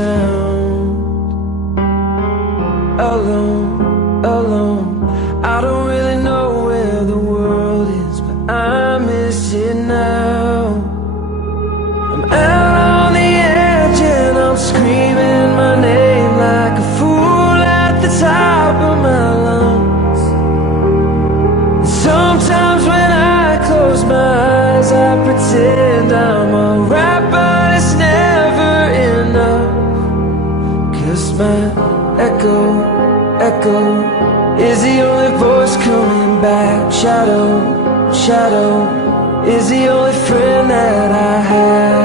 sound. Alone, alone, I don't really know where the world is, but I miss it now. I'm out on the edge and I'm screaming my name like a fool at the top of my lungs. Sometimes when I close my eyes I pretend I'm alright, but it's never enough. 'Cause my echo is the only voice coming back. Shadow is the only friend that I have.